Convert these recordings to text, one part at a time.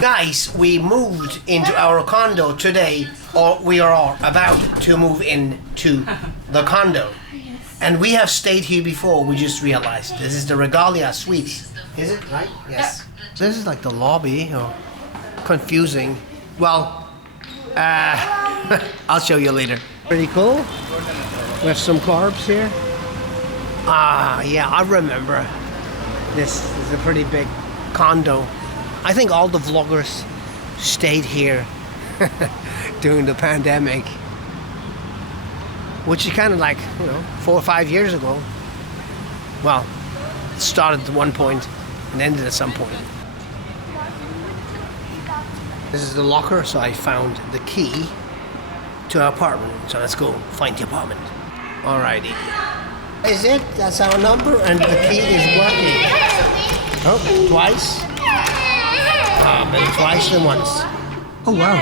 Guys, we moved into our condo today, or we are about to move into the condo. And we have stayed here before, we just realized. This is the Regalia Suites. Is it, right? Yes. This is like the lobby, confusing. Well, I'll show you later. Pretty cool. We have some carbs here. Yeah, I remember. This is a pretty big condo. I think all the vloggers stayed here during the pandemic, which is kind of like, 4 or 5 years ago. Well, it started at one point and ended at some point. This is the locker, so I found the key to our apartment. So let's go find the apartment. Alrighty. Is it? That's our number, and the key is working. Oh, twice? Better twice than once. Oh wow.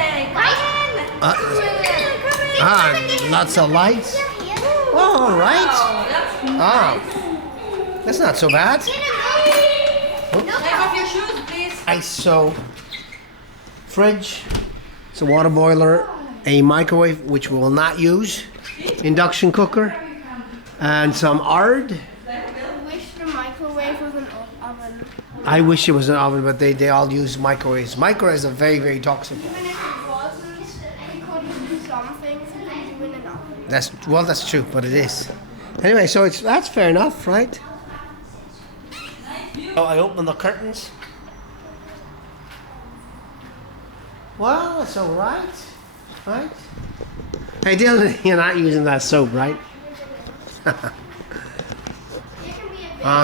Lots of lights. Oh, alright. That's not so bad. Take off your shoes, please. So, fridge, it's a water boiler, a microwave, which we will not use, induction cooker, and some ard. I wish the microwave was an oven. I wish it was an oven, but they all use microwaves. Microwaves are very, very toxic. Even if it wasn't, you could do some things and do in an oven. That's true, but it is. Anyway, so that's fair enough, right? So I open the curtains. Well, it's all right, right? Hey, Dylan, you're not using that soap, right?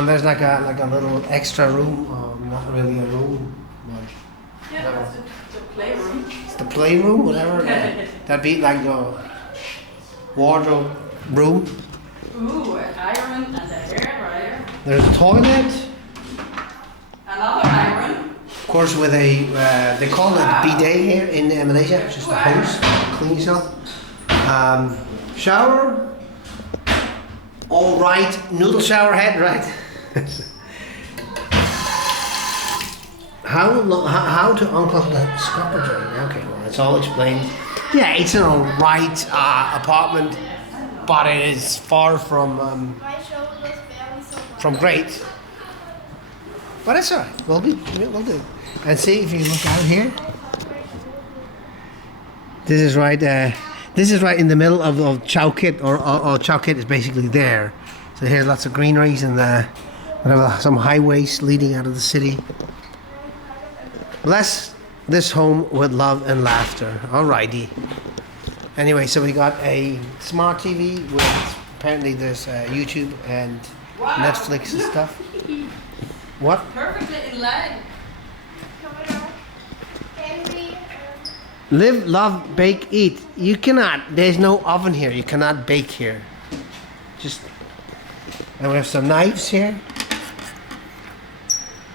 There's like a little extra room. Not really a room. Yeah, it's the playroom. It's the playroom, whatever. That'd be like the wardrobe room. Ooh, an iron and a hair dryer. There's a toilet. Another iron. Of course, with a they call it bidet here in Malaysia, just a hose, clean yourself. Shower. All right, noodle shower head, right? How to unclog the scupper drain? Okay, well, it's all explained. Yeah, it's an alright apartment, but it is far from great. But it's alright. We'll do. And see if you look out here. This is right. This is right in the middle of Chow Kit, or Chow Kit is basically there. So here's lots of greeneries and some highways leading out of the city. Bless this home with love and laughter. Alrighty. Anyway, so we got a smart TV with apparently there's YouTube and Netflix and stuff. What? Perfectly in line. Live, love, bake, eat. You cannot. There's no oven here. You cannot bake here. And we have some knives here.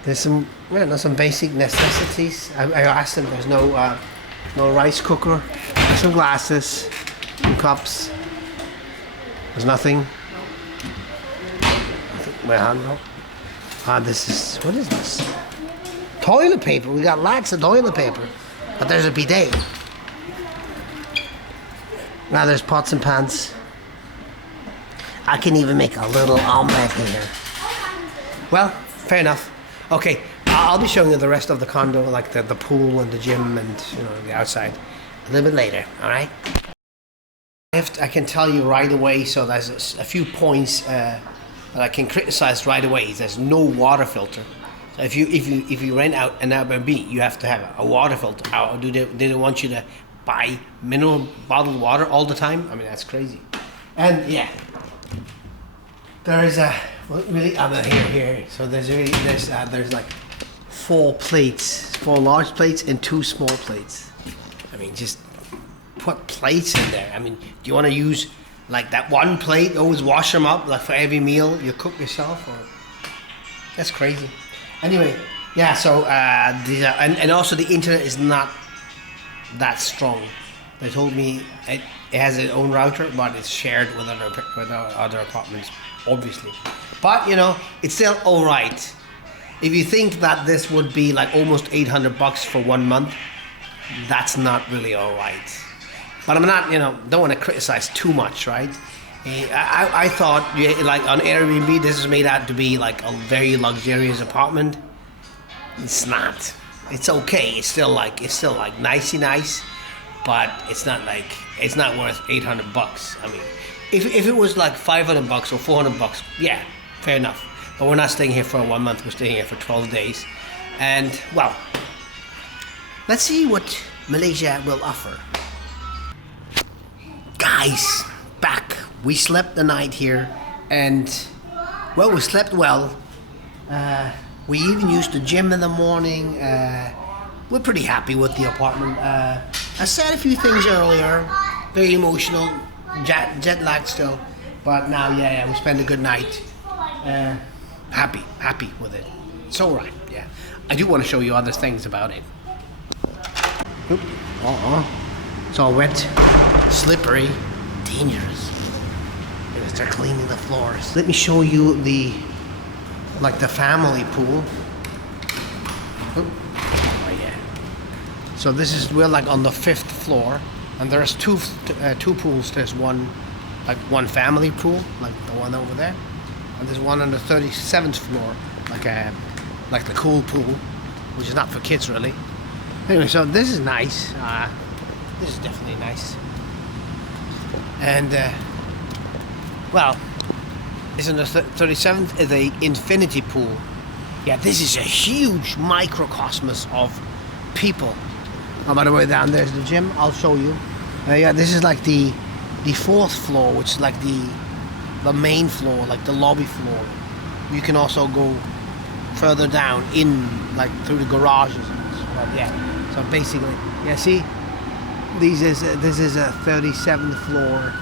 There's some basic necessities. I asked them. There's no rice cooker. Some glasses, some cups. There's nothing. Well, this is, what is this? Toilet paper. We got lots of toilet paper. But there's a bidet. Now there's pots and pans. I can even make a little omelette here. Well, fair enough. Okay, I'll be showing you the rest of the condo, like the pool and the gym and the outside, a little bit later. All right. I can tell you right away. So there's a few points that I can criticize right away. There's no water filter. So if you rent out an Airbnb, you have to have a water filter. How do they want you to buy mineral bottled water all the time? I mean, that's crazy. And yeah, there is here. So there's like 4 plates, 4 large plates and 2 small plates. I mean, just put plates in there. I mean, do you want to use like that one plate? Always wash them up like for every meal you cook yourself, or that's crazy. Anyway, yeah. So these are, and also the internet is not that strong. They told me it has its own router, but it's shared with other apartments, obviously. But it's still all right. if you think that this would be like almost 800 bucks for 1 month, that's not really all right. But I'm not, don't want to criticize too much, right? I thought, like on Airbnb, this is made out to be like a very luxurious apartment. It's not. It's okay. It's still like nicey nice, but it's not worth 800 bucks. I mean, if it was like 500 bucks or 400 bucks, yeah, fair enough. But we're not staying here for 1 month. We're staying here for 12 days, and well, let's see what Malaysia will offer. Guys, back. We slept the night here, and well, we slept well. We even used the gym in the morning. We're pretty happy with the apartment. I said a few things earlier, very emotional, jet lag still, but now, yeah, we spent a good night. Happy with it. It's all right. Yeah, I do want to show you other things about it. Oop. It's all wet, slippery, dangerous. They're cleaning the floors. Let me show you the family pool. Oop. Oh yeah. So we're like on the 5th floor, and there's two pools. There's one family pool, like the one over there, and there's one on the 37th floor, like the cool pool, which is not for kids really. Anyway, so this is nice. This is definitely nice. And well, this on the 37th is a infinity pool. Yeah, this is a huge microcosmos of people. Oh, by the way, down there's the gym. I'll show you. Yeah, this is like the 4th floor, which is like the main floor, like the lobby floor. You can also go further down in, like through the garages. But yeah, so basically, yeah, see, this is a 37th floor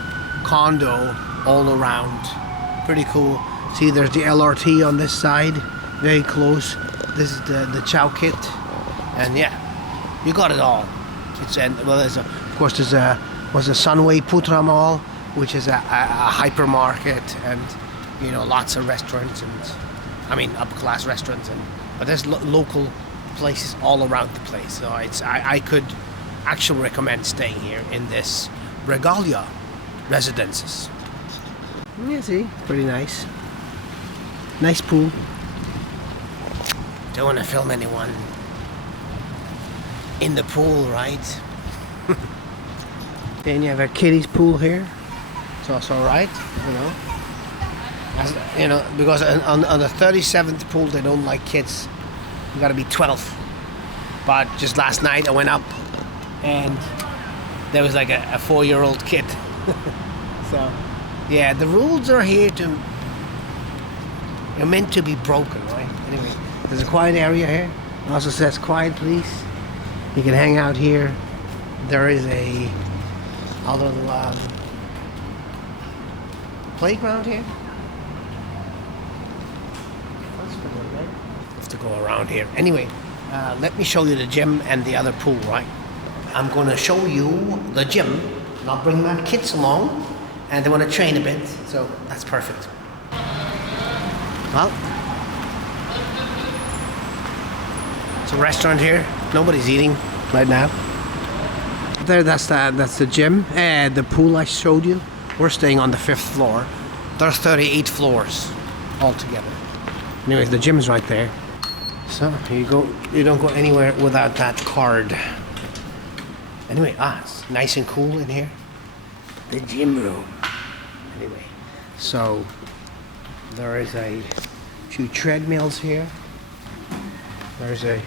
condo all around. Pretty cool. See, there's the LRT on this side, very close. This is the Chow Kit, and yeah, you got it all. There's a Sunway Putra Mall, which is a hypermarket, and lots of restaurants, and I mean upper-class restaurants, but there's local places all around the place. So I could actually recommend staying here in this Regalia residences. Yeah, see, pretty nice. Nice pool. Don't want to film anyone in the pool, right? Then you have a kiddies pool here. It's also alright, because on the 37th pool they don't like kids. You gotta be 12. But just last night I went up and there was like a 4-year-old kid. So yeah, the rules are here you're meant to be broken, right? Anyway, there's a quiet area here. It also says quiet please. You can hang out here. There is a little playground here. That's pretty good. Have to go around here. Anyway, let me show you the gym and the other pool, right? I'm going to show you the gym, and I'll bring my kids along, and they want to train a bit, so that's perfect. Well, it's a restaurant here. Nobody's eating right now. There, that's the gym. The pool I showed you. We're staying on the 5th floor. There's 38 floors altogether. Anyways, the gym's right there. So you don't go anywhere without that card. Anyway, it's nice and cool in here. The gym room. Anyway, so there is a few treadmills here. There's a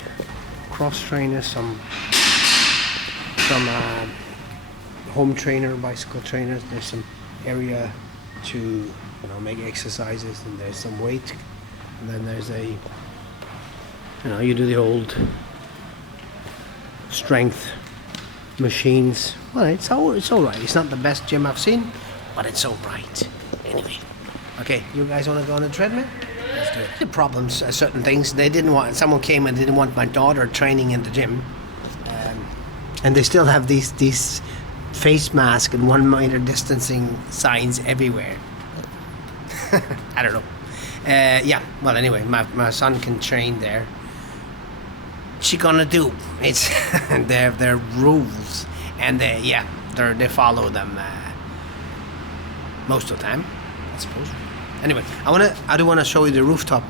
cross trainer, some home trainer, bicycle trainers. There's some area to make exercises, and there's some weight, and then there's you do the old strength machines. Well, it's all right. It's not the best gym I've seen, but it's all right. Anyway, okay, you guys want to go on a treadmill? Let's do it. The problems, certain things someone came and didn't want my daughter training in the gym, and they still have these face mask and 1 meter distancing signs everywhere. I don't know. Yeah, well, anyway, my son can train there. She gonna do? It's their rules, and they follow them most of the time, I suppose. Anyway, I do wanna show you the rooftop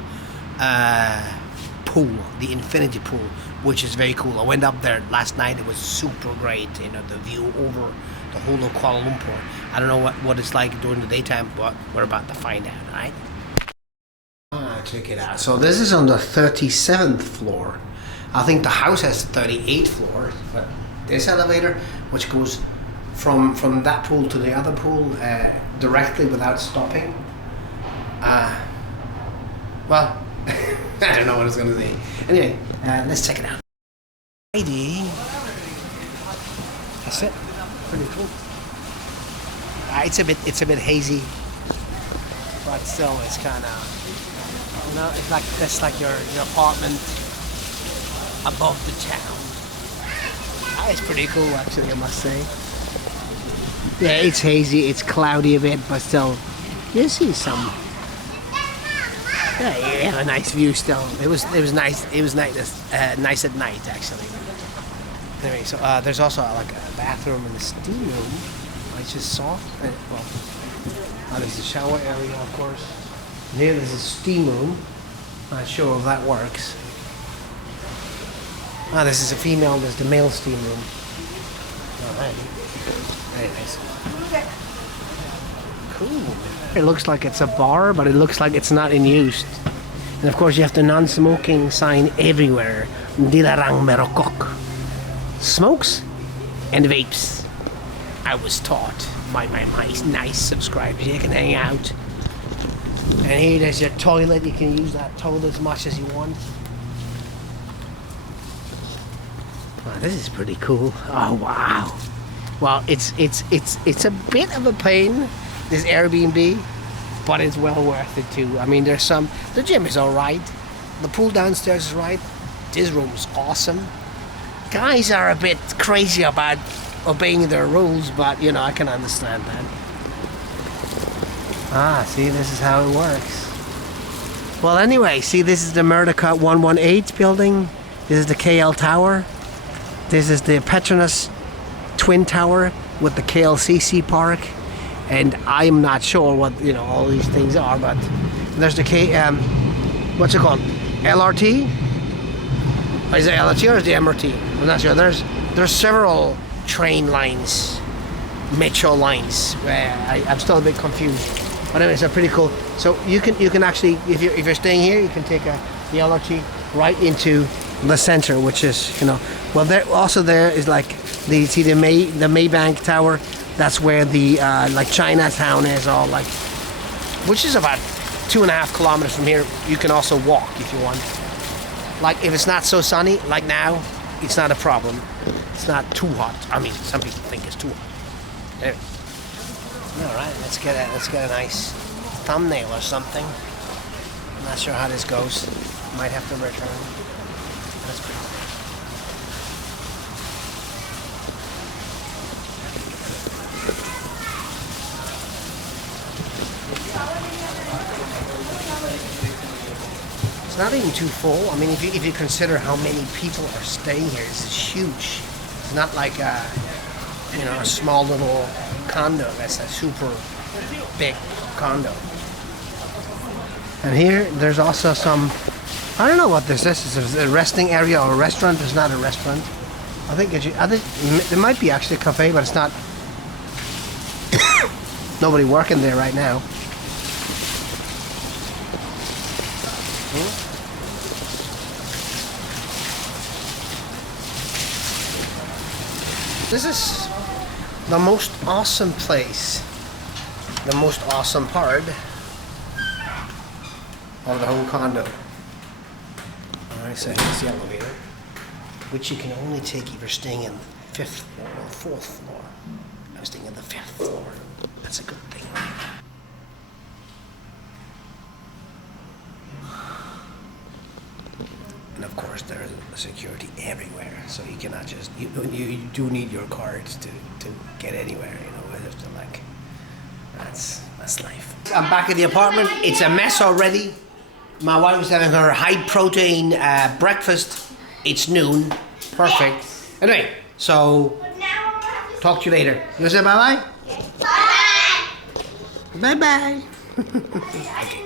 pool, the infinity pool, which is very cool. I went up there last night. It was super great. You know, the view over the whole of Kuala Lumpur. I don't know what it's like during the daytime, but we're about to find out, right? Check it out. So this is on the 37th floor. I think the house has 38 floors, but this elevator, which goes from that pool to the other pool directly without stopping. Well, I don't know what it's gonna say. Anyway, let's check it out. ID. That's it. Pretty cool. It's a bit hazy, but still, it's kind of. No, it's like that's like your apartment above the town. It's pretty cool, actually, I must say. Yeah, it's hazy, it's cloudy a bit, but still, you see some. Yeah, you have a nice view still. It was nice. It was nice at night, actually. Anyway, so there's also like a bathroom and a steam room. I just saw. Well, there's a shower area, of course. And here there's a steam room. Not sure if that works. This is a female. There's the male steam room. Alright. Very nice. Cool. It looks like it's a bar, but it looks like it's not in use. And of course, you have the non-smoking sign everywhere. Dilarang merokok. Smokes and vapes. I was taught by my nice subscribers. You can hang out. And here there's your toilet. You can use that toilet as much as you want. Wow, this is pretty cool. Oh wow. Well, it's a bit of a pain, this Airbnb, but it's well worth it too. I mean, the gym is all right. The pool downstairs is right. This room is awesome. Guys are a bit crazy about obeying their rules, but you know, I can understand that. See, this is how it works. Well, anyway, see, this is the Merdeka 118 building. This is the KL Tower. This is the Petronas Twin Tower with the KLCC Park. And I'm not sure what, you know, all these things are, but there's the what's it called? LRT? Is it LRT or is it MRT? I'm not sure. There's several train lines, metro lines, where I'm still a bit confused. But anyways, they're pretty cool. So you can actually, if you're staying here, you can take the LRT right into the center, which is, you know, well, there is like the Maybank Tower. That's where the like Chinatown is, all like, which is about 2.5 kilometers from here. You can also walk if you want. Like if it's not so sunny, like now, it's not a problem. It's not too hot. I mean, some people think it's too hot. There. All right, let's get a nice thumbnail or something. I'm not sure how this goes. Might have to return. That's pretty cool. It's not even too full. I mean, if you consider how many people are staying here, this is huge. It's not like a small little condo. That's a super big condo. And here, there's also some, I don't know what this is. Is it a resting area or a restaurant? It's not a restaurant. I think there might be actually a cafe, but it's not. Nobody working there right now. This is the most awesome place, the most awesome part of the whole condo. Alright, so here's the elevator, which you can only take if you're staying in the 5th floor or the 4th floor. I was staying in the 5th floor. That's a good thing. And of course, there's security everywhere, so you cannot just, you do need your cards to get anywhere, you know, you have to like, that's life. I'm back at the apartment. It's a mess already, My wife is having her high protein breakfast. It's noon. Perfect. Anyway, so talk to you later. You say bye bye? Bye. Bye bye. Okay.